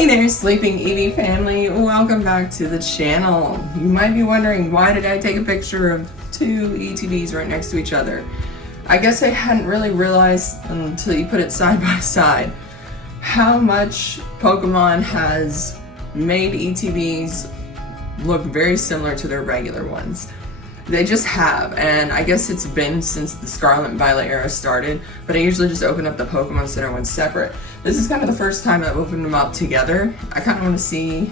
Hey there, Sleeping Eevee family. Welcome back to the channel. You might be wondering, why did I take a picture of two ETBs right next to each other? I guess I hadn't really realized until you put it side by side how much Pokemon has made ETBs look very similar to their regular ones. They just have, and I guess it's been since the Scarlet and Violet era started, but I usually just open up the Pokémon Center ones separate. This is kind of the first time I've opened them up together. I kind of want to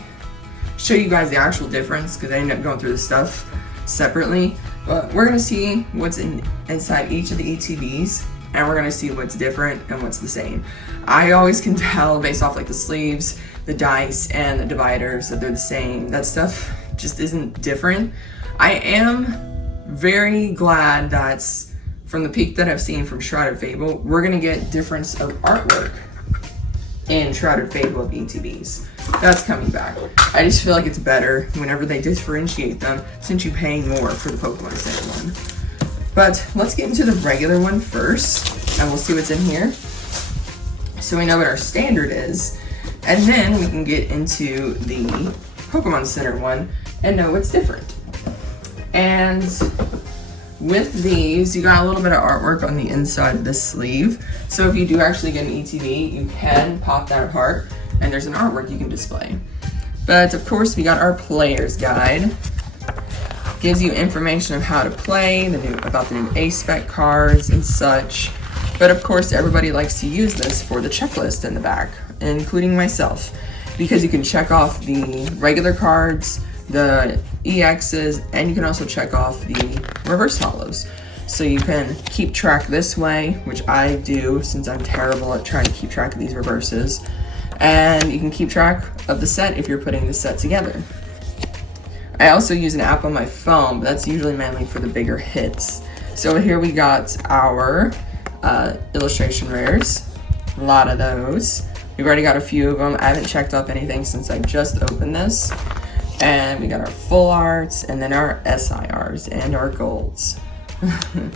show you guys the actual difference, because I ended up going through the stuff separately. But we're going to see what's inside each of the ETBs, and we're going to see what's different and what's the same. I always can tell based off like the sleeves, the dice, and the dividers that they're the same. That stuff just isn't different. I am very glad that from the peak that I've seen from Shrouded Fable, we're going to get difference of artwork in Shrouded Fable of ETBs. That's coming back. I just feel like it's better whenever they differentiate them, since you pay more for the Pokemon Center one. But let's get into the regular one first, and we'll see what's in here, so we know what our standard is, and then we can get into the Pokemon Center one and know what's different. And with these, you got a little bit of artwork on the inside of this sleeve. So if you do actually get an ETB, you can pop that apart and there's an artwork you can display. But of course, we got our player's guide. Gives you information of how to play, about the new A-Spec cards and such. But of course, everybody likes to use this for the checklist in the back, including myself, because you can check off the regular cards, the EXs, and you can also check off the reverse hollows. So you can keep track this way, which I do since I'm terrible at trying to keep track of these reverses. And you can keep track of the set if you're putting the set together. I also use an app on my phone, but that's usually mainly for the bigger hits. So here we got our illustration rares, a lot of those. We've already got a few of them. I haven't checked up anything since I just opened this. And we got our full arts, and then our SIRs, and our golds. And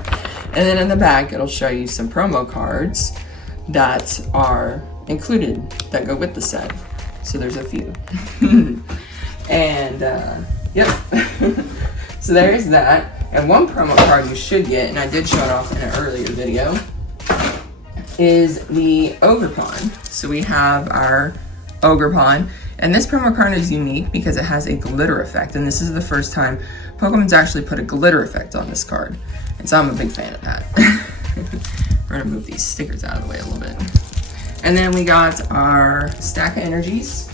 then in the back, it'll show you some promo cards that are included, that go with the set. So there's a few. And, yep. So there's that. And one promo card you should get, and I did show it off in an earlier video, is the Ogerpon. So we have our Ogerpon. And this promo card is unique because it has a glitter effect, and this is the first time Pokemon's actually put a glitter effect on this card, and so I'm a big fan of that. We're gonna move these stickers out of the way a little bit. And then we got our stack of energies,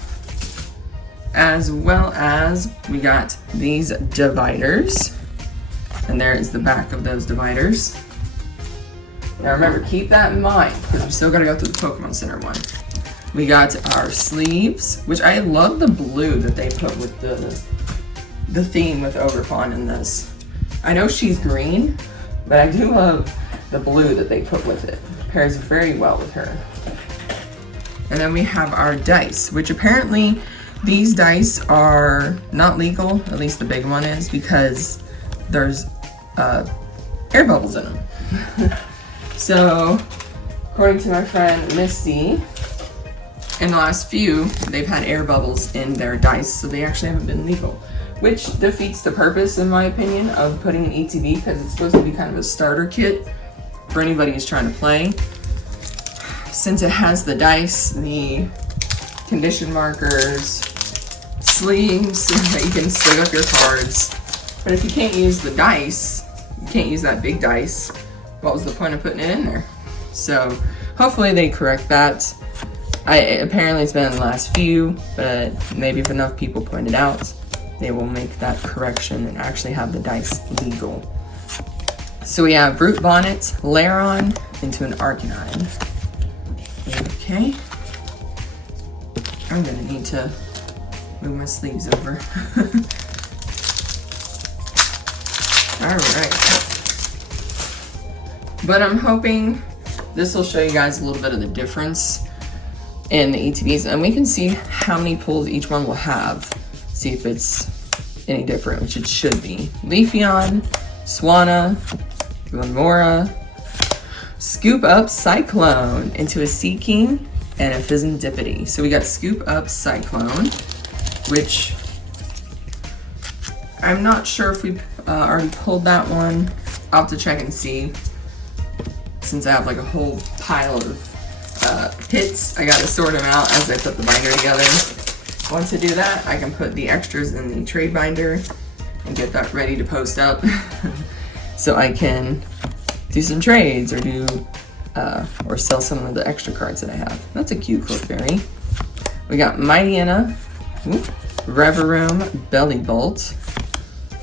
as well as we got these dividers, and there is the back of those dividers. Now remember, keep that in mind, because we still gotta go through the Pokemon Center one. We got our sleeves, which I love the blue that they put with the theme with Ogerpon in this. I know she's green, but I do love the blue that they put with it. It pairs very well with her. And then we have our dice, which apparently these dice are not legal, at least the big one is, because there's air bubbles in them. So, according to my friend Misty, in the last few, they've had air bubbles in their dice, so they actually haven't been legal. Which defeats the purpose, in my opinion, of putting an ETB, because it's supposed to be kind of a starter kit for anybody who's trying to play. Since it has the dice, the condition markers, sleeves that you can stick up your cards. But if you can't use the dice, you can't use that big dice, what was the point of putting it in there? So hopefully they correct that. Apparently it's been in the last few, but maybe if enough people point it out, they will make that correction and actually have the dice legal. So we have Brute Bonnet, Lairon, into an Arcanine. Okay. I'm gonna need to move my sleeves over. Alright. But I'm hoping this will show you guys a little bit of the difference in the ETBs, and we can see how many pulls each one will have. See if it's any different, which it should be. Leafeon, Swanna, Glamora, Scoop Up Cyclone into a Seaking, and a Fizzendipity. So we got Scoop Up Cyclone, which I'm not sure if we already pulled that one. I'll have to check and see. Since I have like a whole pile of hits, I gotta sort them out as I put the binder together. Once I do that, I can put the extras in the trade binder and get that ready to post up. So I can do some trades or do or sell some of the extra cards that I have. That's a cute Clefairy. We got Mightyena, Reverum, Belly Bolt,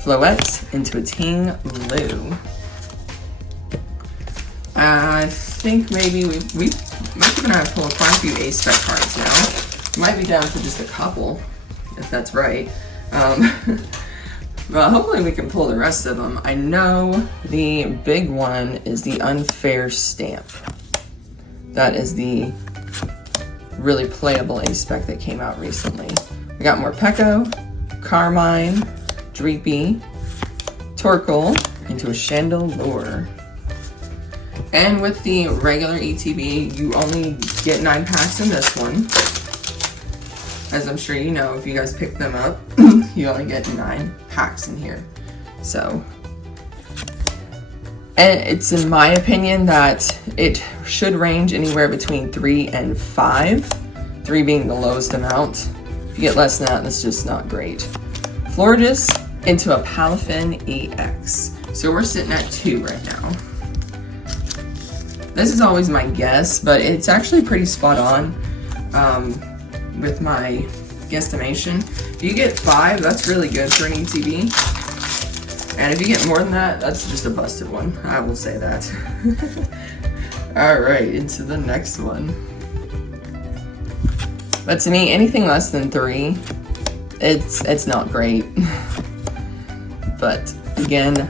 Floette, into a Ting Lu. I think maybe we might be gonna have to pull quite a few A-Spec cards now. Might be down to just a couple, if that's right. Well, hopefully we can pull the rest of them. I know the big one is the Unfair Stamp. That is the really playable A-Spec that came out recently. We got Morpeko, Carmine, Dreepy, Torkoal, into a Chandelure. And with the regular ETB, you only get 9 packs in this one. As I'm sure you know, if you guys pick them up, you only get 9 packs in here. So, and it's in my opinion that it should range anywhere between 3 and 5. 3 being the lowest amount. If you get less than that, that's just not great. Florges, into a Palafin EX. So we're sitting at 2 right now. This is always my guess, but it's actually pretty spot on with my guesstimation. If you get 5, that's really good for an ETB. And if you get more than that, that's just a busted one. I will say that. Alright, into the next one. But to me, anything less than 3, it's not great. But again,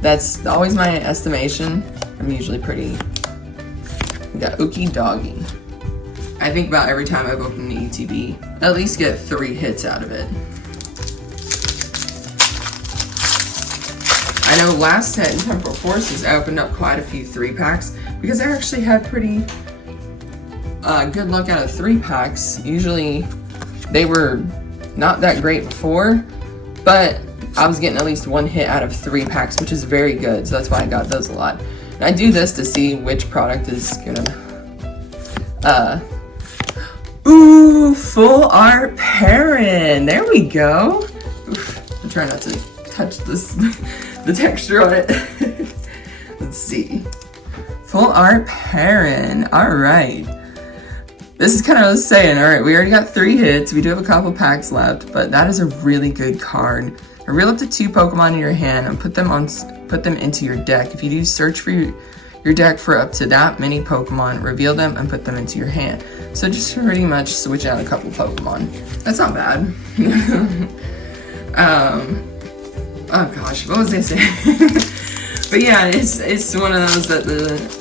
that's always my estimation. I'm usually pretty... We got Ookie Doggy. I think about every time I've opened an ETB, at least get 3 hits out of it. I know last set in Temporal Forces, I opened up quite a few 3-packs because I actually had pretty good luck out of 3-packs. Usually they were not that great before, but I was getting at least 1 hit out of 3 packs, which is very good. So that's why I got those a lot. And I do this to see which product is gonna, ooh, Full Art Perrin. There we go. Oof, I'm trying not to touch this, the texture on it. Let's see. Full Art Perrin. All right. This is kind of what I was saying. All right, we already got 3 hits. We do have a couple packs left, but that is a really good card. Reel up to 2 Pokemon in your hand and put them into your deck. If you do search for your deck for up to that many Pokemon, reveal them and put them into your hand. So just pretty much switch out a couple Pokemon. That's not bad. Oh gosh, what was I saying? But yeah, it's one of those that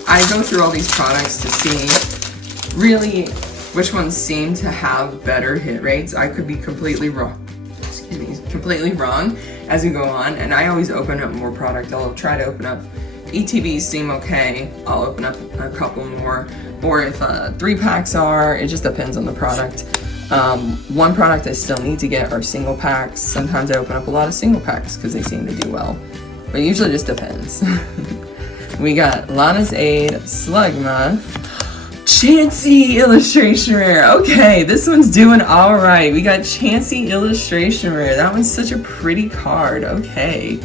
I go through all these products to see really which ones seem to have better hit rates. I could be completely wrong. Completely wrong as we go on, and I always open up more product. I'll try to open up ETBs seem okay, I'll open up a couple more, or if 3-packs are, it just depends on the product. One product I still need to get are single packs. Sometimes I open up a lot of single packs because they seem to do well, but it usually just depends. We got Lana's Aid, Slugma, Chansey Illustration Rare. Okay, this one's doing all right. We got Chansey Illustration Rare. That one's such a pretty card. Okay.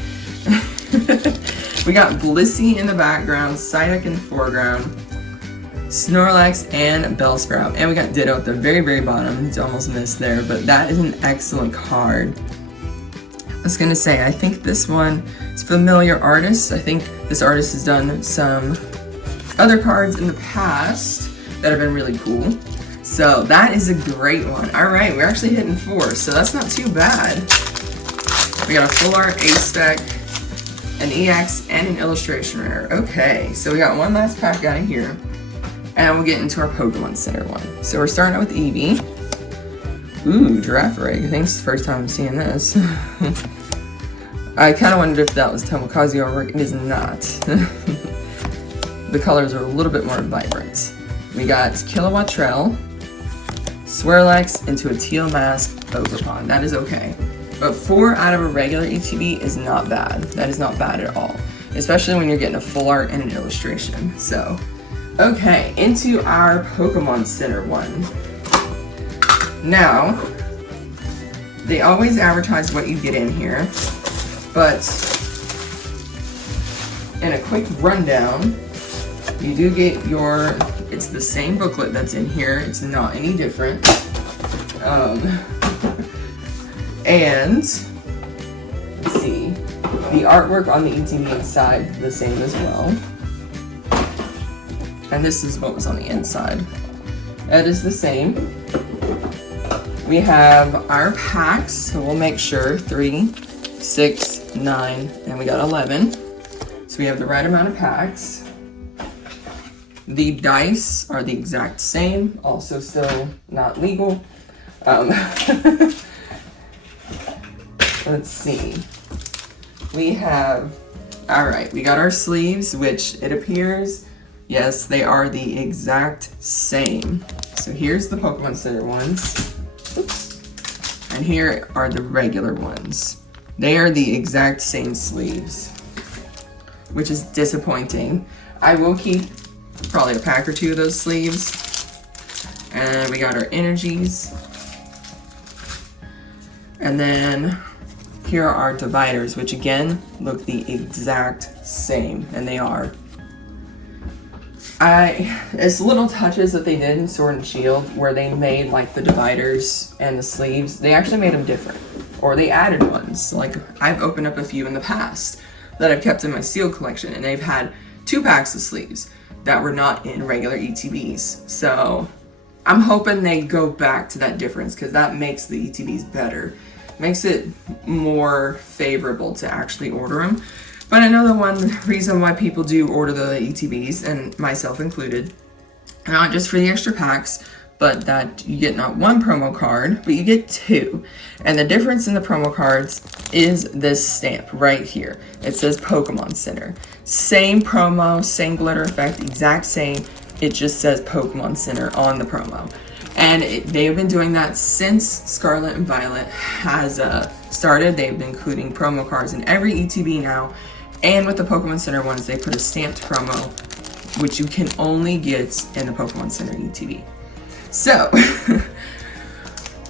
We got Blissey in the background, Psyduck in the foreground, Snorlax, and Bellsprout. And we got Ditto at the very, very bottom. It's almost missed there, but that is an excellent card. I was gonna say, I think this one is familiar artist. I think this artist has done some other cards in the past that have been really cool. So that is a great one. All right, we're actually hitting 4, so that's not too bad. We got a Full Art A-Spec, an EX, and an Illustration Rare. Okay, so we got one last pack out of here, and we'll get into our Pokémon Center one. So we're starting out with Eevee. Ooh, Giraffe Rig. I think it's the first time I'm seeing this. I kind of wondered if that was Tomokazu artwork. It is not. The colors are a little bit more vibrant. We got Kilowattrell, Swirlex into a teal mask Ogerpon. That is okay. But 4 out of a regular ETB is not bad. That is not bad at all. Especially when you're getting a full art and an illustration. So, okay, into our Pokemon Center one. Now, they always advertise what you get in here, but in a quick rundown, you do get your, it's the same booklet that's in here, it's not any different. And, let's see, the artwork on the ETB inside, the same as well. And this is what was on the inside. That is the same. We have our packs, so we'll make sure 3, 6, 9, and we got 11. So we have the right amount of packs. The dice are the exact same, also still not legal. Let's see. We have, all right, we got our sleeves, which it appears, yes, they are the exact same. So here's the Pokemon Center ones. Oops. And here are the regular ones. They are the exact same sleeves, which is disappointing. I will keep probably a pack or 2 of those sleeves. And we got our energies. And then here are our dividers, which again look the exact same, and they are. It's little touches that they did in Sword and Shield where they made like the dividers and the sleeves, they actually made them different, or they added ones. Like I've opened up a few in the past that I've kept in my sealed collection, and they've had 2 packs of sleeves that were not in regular ETBs. So I'm hoping they go back to that difference, because that makes the ETBs better. Makes it more favorable to actually order them. But I know the one reason why people do order the ETBs, and myself included, not just for the extra packs, but that you get not 1 promo card, but you get 2. And the difference in the promo cards is this stamp right here. It says Pokemon Center. Same promo, same glitter effect, exact same. It just says Pokemon Center on the promo. And they've been doing that since Scarlet and Violet has started. They've been including promo cards in every ETB now. And with the Pokemon Center ones, they put a stamped promo, which you can only get in the Pokemon Center ETB. So,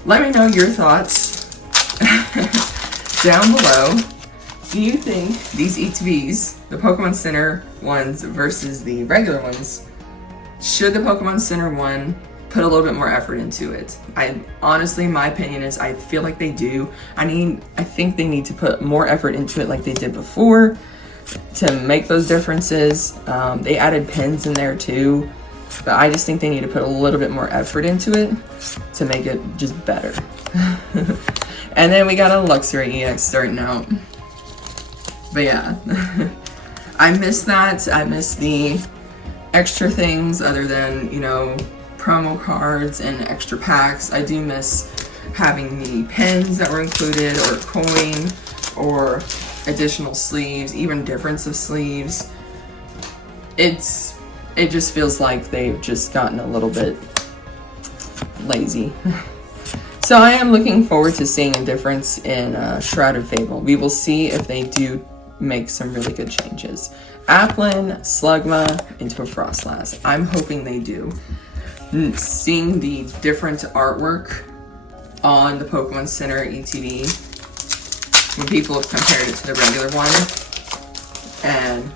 let me know your thoughts down below. Do you think these ETBs, the Pokemon Center ones versus the regular ones, should the Pokemon Center one put a little bit more effort into it? Honestly, my opinion is I feel like they do. I think they need to put more effort into it like they did before to make those differences. They added pins in there too, but I just think they need to put a little bit more effort into it to make it just better. And then we got a Luxray EX starting out. But yeah, I miss that. I miss the extra things other than, you know, promo cards and extra packs. I do miss having the pens that were included, or coin, or additional sleeves, even difference of sleeves. It just feels like they've just gotten a little bit lazy. So I am looking forward to seeing a difference in Shrouded Fable. We will see if they do make some really good changes. Applin, Slugma into a Frostlass. I'm hoping they do. Seeing the different artwork on the Pokemon Center ETB, when people have compared it to the regular one, and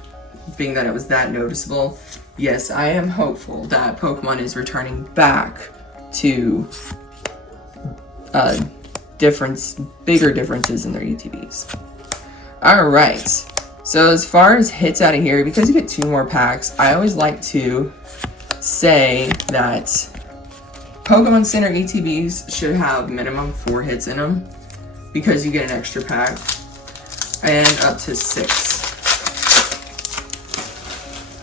being that it was that noticeable, yes, I am hopeful that Pokemon is returning back to bigger differences in their ETBs. Alright, so as far as hits out of here, because you get 2 more packs, I always like to say that Pokemon Center ETBs should have minimum 4 hits in them, because you get an extra pack, and up to 6.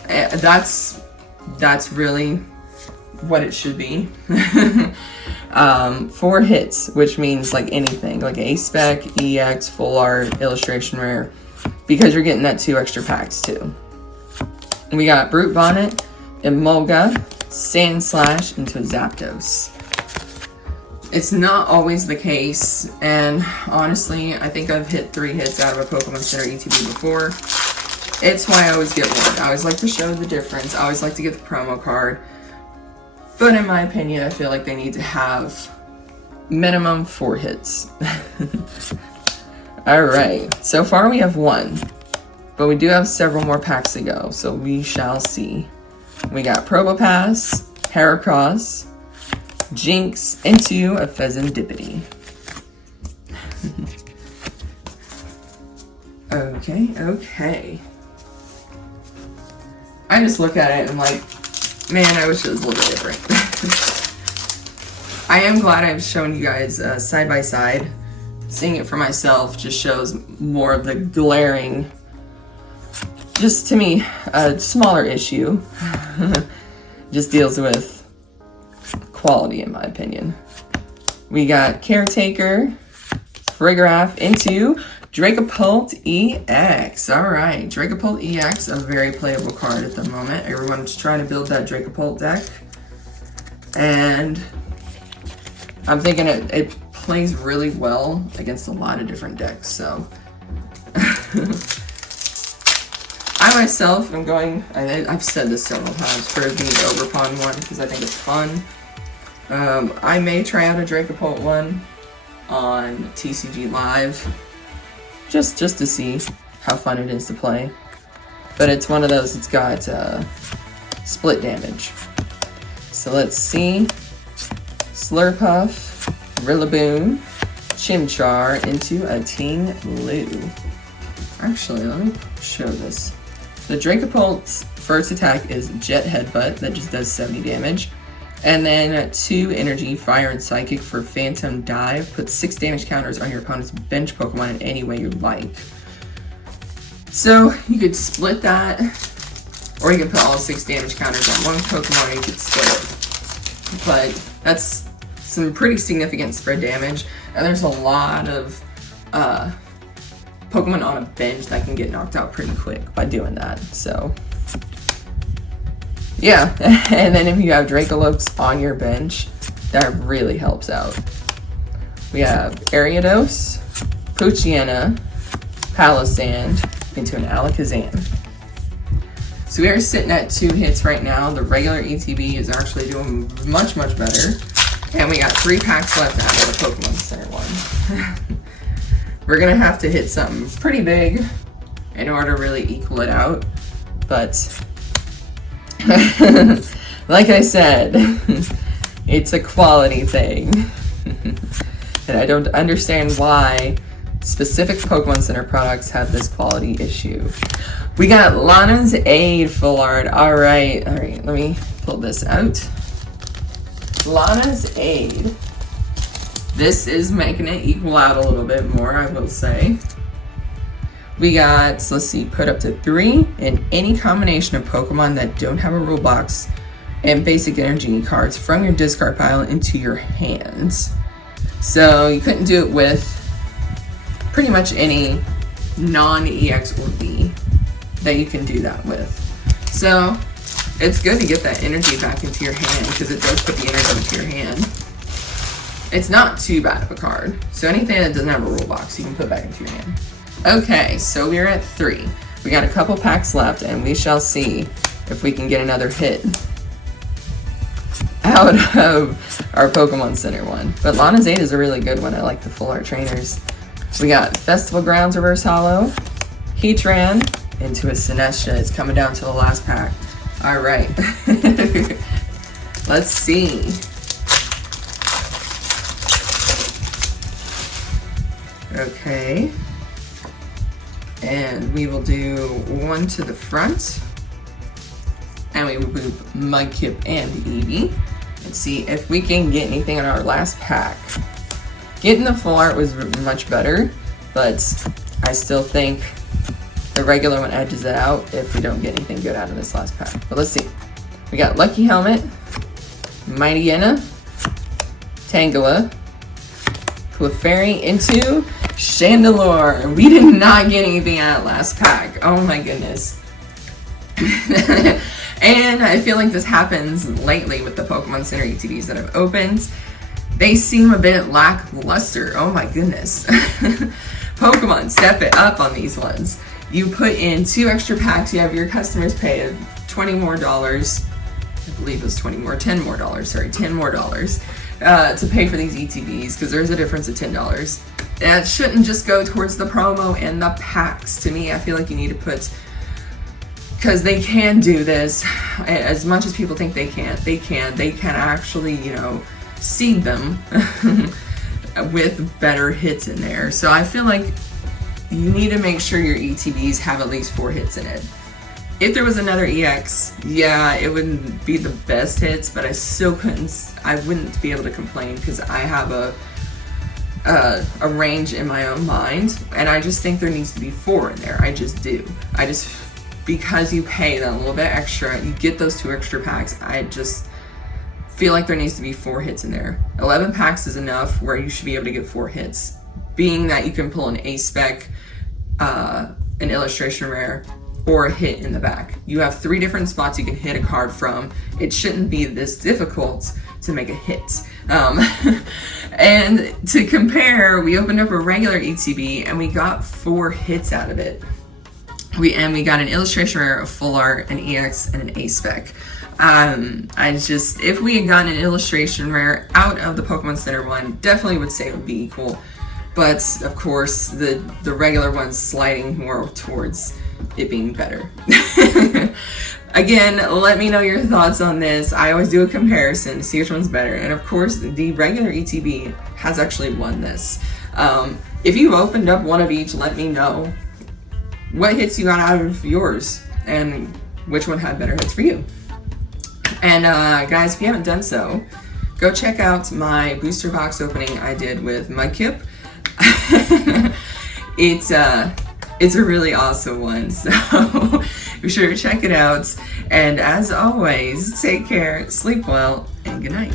And that's really what it should be. 4 hits, which means like anything, like A-Spec, EX, Full Art, Illustration Rare, because you're getting that 2 extra packs too. And we got Brute Bonnet, Emolga, Sand Slash into a Zapdos. It's not always the case, and honestly, I think I've hit 3 hits out of a Pokemon Center ETB before. It's why I always get one. I always like to show the difference. I always like to get the promo card. But in my opinion, I feel like they need to have minimum 4 hits. Alright, so far we have 1. But we do have several more packs to go, so we shall see. We got Probopass, Heracross, Jinx, into a Pheasantipity. Okay. I just look at it and I'm like, man, I wish it was a little bit different. I am glad I've shown you guys side by side. Seeing it for myself just shows more of the glaring, just to me, a smaller issue. Just deals with quality, in my opinion. We got Caretaker, Frigoraph, into Dragapult EX. Alright, Dragapult EX, a very playable card at the moment. Everyone's trying to build that Dragapult deck. And I'm thinking it plays really well against a lot of different decks, so. I myself am going, I've said this several times, for the Overpond one because I think it's fun. I may try out a Dragapult one on TCG Live, just to see how fun it is to play. But it's one of those, it's got split damage. So let's see. Slurpuff, Rillaboom, Chimchar, into a Ting-Lu. Actually, let me show this. The Dragapult's first attack is Jet Headbutt, that just does 70 damage. And then 2 energy, Fire and Psychic for Phantom Dive. Put 6 damage counters on your opponent's bench Pokemon in any way you like. So you could split that, or you could put all 6 damage counters on one Pokemon and you could split it. But that's some pretty significant spread damage. And there's a lot of Pokemon on a bench that can get knocked out pretty quick by doing that. So yeah, and then if you have Dracoloaks on your bench, that really helps out. We have Ariados, Poochyena, Palossand, into an Alakazam. So we are sitting at 2 hits right now. The regular ETB is actually doing much better. And we got 3 packs left out of the Pokemon Center one. We're gonna have to hit something pretty big in order to really equal it out. But like I said, it's a quality thing. And I don't understand why specific Pokemon Center products have this quality issue. We got Lana's Aid full art. Alright, let me pull this out. Lana's Aid. This is making it equal out a little bit more, I will say. We got, so let's see, put up to 3 in any combination of Pokemon that don't have a rule box and basic energy cards from your discard pile into your hands. So you couldn't do it with pretty much any non-EX or V that you can do that with. So it's good to get that energy back into your hand because it does put the energy into your hand. It's not too bad of a card. So anything that doesn't have a rule box, you can put back into your hand. Okay, so we're at 3. We got a couple packs left, and we shall see if we can get another hit out of our Pokemon Center one. But Lana's Aid is a really good one. I like the full art trainers. We got Festival Grounds Reverse Hollow, Heatran, into a Sinestcha. It's coming down to the last pack. Alright. Let's see. Okay. And we will do 1 to the front. And we will move Mudkip and Eevee. And see if we can get anything in our last pack. Getting the full art was much better, but I still think the regular one edges it out if we don't get anything good out of this last pack. But let's see. We got Lucky Helmet, Mightyena, Tangela, Clefairy, into Chandelure. We did not get anything out of last pack. Oh my goodness. And I feel like this happens lately with the Pokemon Center ETBs that have opened. they seem a bit lackluster. Oh my goodness. Pokemon, step it up on these ones. You put in 2 extra packs, you have your customers pay $20 more. I believe it was $10 more, $10 more to pay for these ETBs, because there's a difference of $10. That shouldn't just go towards the promo and the packs. To me, I feel like you need to put, because they can do this as much as people think they can't. They can actually, you know, seed them with better hits in there. So I feel like you need to make sure your ETBs have at least 4 hits in it. If there was another EX, yeah, it wouldn't be the best hits, but I still wouldn't be able to complain, because I have a range in my own mind, and I just think there needs to be 4 in there. I just do. Because you pay that little bit extra, you get those 2 extra packs, I just feel like there needs to be 4 hits in there. 11 packs is enough where you should be able to get 4 hits. Being that you can pull an A-Spec, an illustration rare, or a hit in the back. You have 3 different spots you can hit a card from. It shouldn't be this difficult to make a hit. And to compare, we opened up a regular ETB and we got 4 hits out of it. We got an illustration rare, a full art, an EX, and an A-Spec. If we had gotten an illustration rare out of the Pokemon Center one, definitely would say it would be equal. But of course, the regular one's sliding more towards it being better. Again, let me know your thoughts on this. I always do a comparison to see which one's better. And of course, the regular ETB has actually won this. If you've opened up one of each, let me know what hits you got out of yours and which one had better hits for you. And guys, if you haven't done so, go check out my booster box opening I did with Mudkip. It's a really awesome one, so be sure to check it out. And as always, take care, sleep well, and good night.